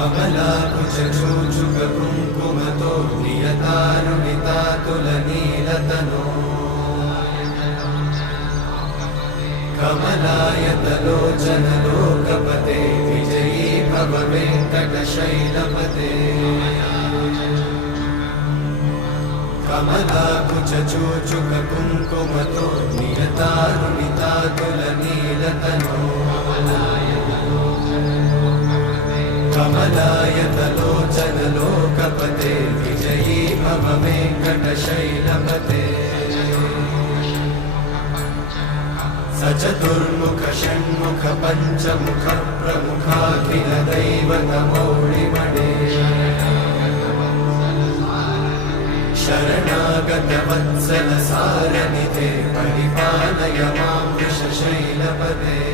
कमलाकुचूचुककुङ्कुमतो नियतारुणितातुलनीलतनो कमलायतलोचनलोकपते विजयी भव वेङ्कटशैलपते कमलाकुचूचुककुङ्कुमतो नियतारुणितातुलनीलतनो कमलायतलोचनलोकपते विजयी भव वेङ्कटशैलपते सचतुर्मुख षण्मुख पञ्चमुख प्रमुखाखिल दैवतमौळिमणे शरणागत वत्सल सारनिधे परिपालय मां वृषशैलपते